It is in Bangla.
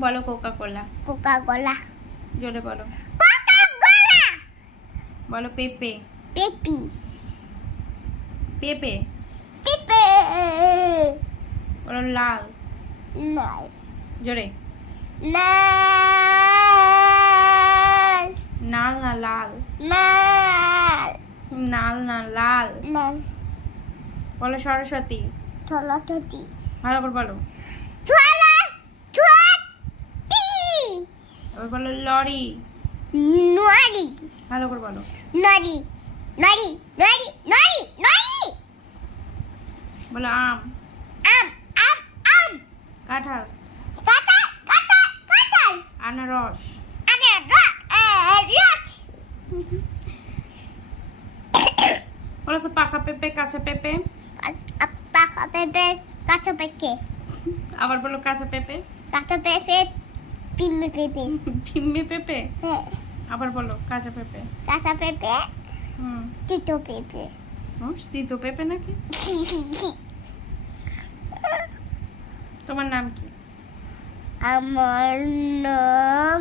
বলো কোকা কোলা। Coca Cola. জোরে বলো। Coca Cola. বলো পেপে। পেপি। পেপে। পেপে। বলো লাল। লাল। জোরে। লাল। নাল না লাল। লাল। নাল না লাল। লাল। বলো সরস্বতী। সরস্বতী। ভালো করে বলো। সরস্বতী। এবার বলো লরি। নড়ি। ভালো করে বলো। নড়ি। নড়ি। নড়ি। নড়ি। নড়ি। বলো আম। আম। আম। আম। কাঁঠাল। কাঁঠাল। কাঁঠাল। কাঁঠাল। আনারস। আনারস। বলো তো পাকা পেঁপে কাঁচা পেঁপে। পাকা পেঁপে। কাঁচা পেঁপে। আবার বলো কাঁচা পেঁপে। কাঁচা পেঁপে। পিম্মি পেঁপে। ফিম্মি পেঁপে। হ্যাঁ। আবার বলো কাঁচা পেঁপে। কাঁচা পেঁপে। হুম। তিতো পেঁপে। তিতো পেঁপে নাকি? তোমার নাম কি? আমার নাম